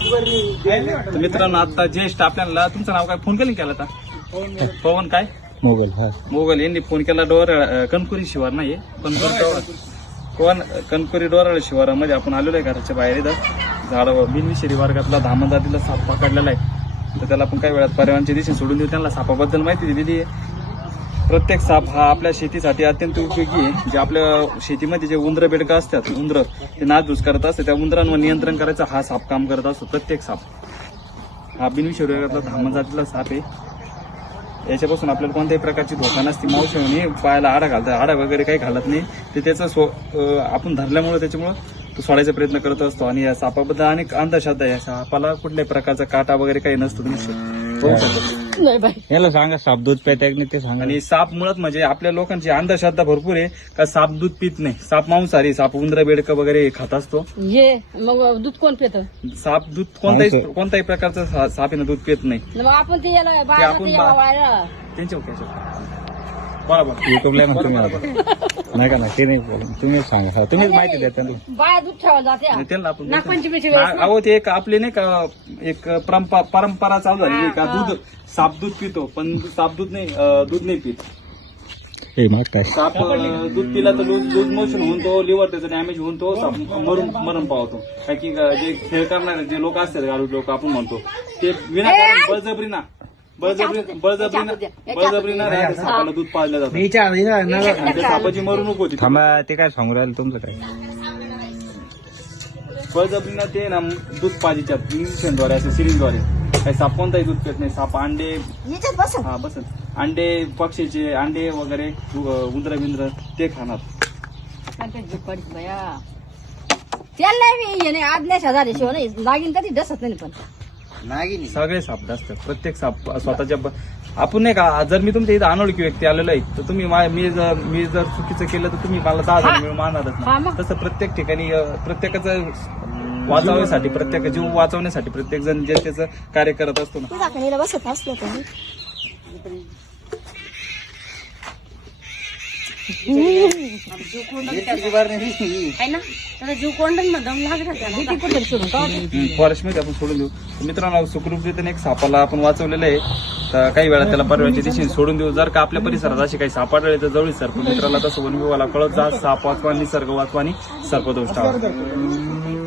तर मित्रांनो आता ज्येष्ठ आपल्याला तुमचं नाव काय? फोन केलं केला आता? पवन काय? मोबाईल हा. मोबाईल यांनी फोन केला डोर कणकुरी शिवार नाही कणकुरी कोण? कणकुरी डोराळ शिवारामध्ये आपण आलेलो आहे घराच्या बाहेर इथं. झाड बिनविषारी वर्गातला धामण जातीला साप पकडलेला आहे. तर त्याला आपण काही वेळात पर्यावरणाच्या दिशेने सोडून देऊ. त्यांना सापाबद्दल माहिती दिलेली आहे. प्रत्येक साप हा आपल्या शेतीसाठी अत्यंत उपयोगी आहे. जे आपल्या शेतीमध्ये जे उंदर बेडकं असतात उंदर ते नासधूस करत असतात. त्या उंदरांवर नियंत्रण करायचा हा साप काम करत असतो प्रत्येक साप. हा बिनविषारी वर्गातला जातीला साप आहे. याच्यापासून आपल्याला कोणत्याही प्रकारची धोका नसते. मावशी पायाला आडा घालतात. आडा वगैरे काही घालत नाही. ते त्याचं स्व आपण धरल्यामुळे त्याच्यामुळं तो सोडायचा प्रयत्न करत असतो. आणि या सापाबद्दल अनेक अंधश्रद्धा आहे. या सापाला कुठल्याही प्रकारचा काटा वगैरे काही नसतो. नाही बाई. याला सांगा साप दूध पेत्या की नाही ते सांगा. आणि साप मुळात म्हणजे आपल्या लोकांची अंधश्रद्धा भरपूर आहे का साप दूध पित नाही. साप मांसाहारी साप उंदरा बेडकं वगैरे खात असतो. ये मग दूध कोण पित? साप दूध कोणताही मांस- कोणताही प्रकारचा सा- साप आहे ना दूध पित नाही. मग आपण ते याला ते बाहेर आपण ते बा- वाळायला त्यांच्या बरोबर युट्यूबला आता. नाही का नाही ते नाही बोलून. तुम्हीच सांगा. हा, तुम्हीच माहिती देता ना. बाया दूध जाते. नाही, त्यांना आपण नागपंचमीच्या वेळेस ना- अहो ते एक आपले नाही का एक परंपरा परंपरा चालू आहे का दूध साप दूध पितो पण साप दूध नाही अं, दूध नाही पित. हे माग काय? साप अं, दूध पिला तर दूध दूध मोशन होऊन तो लिव्हर त्याचा डॅमेज होऊन तो साप मरून मरण पावतो. काय की अं, जे खेळ करणारे जे लोक असतात गाडू लोक आपण म्हणतो ते विनाकारण बळजबरीना बळजबरी बळजबरीना बळजबरीना सापाला दूध पाजलं जातं. आणि त्या सापाची मरणूक होती. थांबा ते काय सांगू राहिले तुमचं काय? बळजबरीनं ते ना दूध पाजीच्यात इंजेक्शनद्वारे असं सिरिंजद्वारे. काही साप कोणताही दूध पित नाही. साप अंडे हा बस. अंडे पक्षीचे अंडे वगैरे उंदर बिंद्र ते खाणार. बया त्याला मी येणे आदल्या शेजारी शिव नाही. लागीन कधी डसत नाही पण. सगळे साप असतात. प्रत्येक साप स्वतःच्या ब- आपण नाही का जर मी तुमच्या इथं अनोळखी व्यक्ती आलेलो आहे तर तुम्ही मा- मी जर मी जर चुकीचं केलं तर तुम्ही मला दहा हजार मिळून मानणारच हा मग. तसं प्रत्येक ठिकाणी अं, प्रत्येकाचं वाचवण्यासाठी प्रत्येक जीव वाचवण्यासाठी प्रत्येक जण जे त्याचं कार्य करत असतो ना. बसत असलं तर आहे ना? त्याला जीव कोंडून ना दम लागला त्याला. भीती कुठे सोडून का फॉरेस्टमध्ये आपण सोडून देऊ. तर मित्रांनो सुखरूपरीतीने एक सापाला आपण वाचवलेलं आहे. तर काही वेळा त्याला परवानच्या दिशेने सोडून देऊ. जर का आपल्या परिसरात अशी काही साप आढळले तर जवळ सर मित्राला तसं वन विभागाला कळत जा. साप वाचवा निसर्ग वाचवा आणि सर्पदोष टाळा.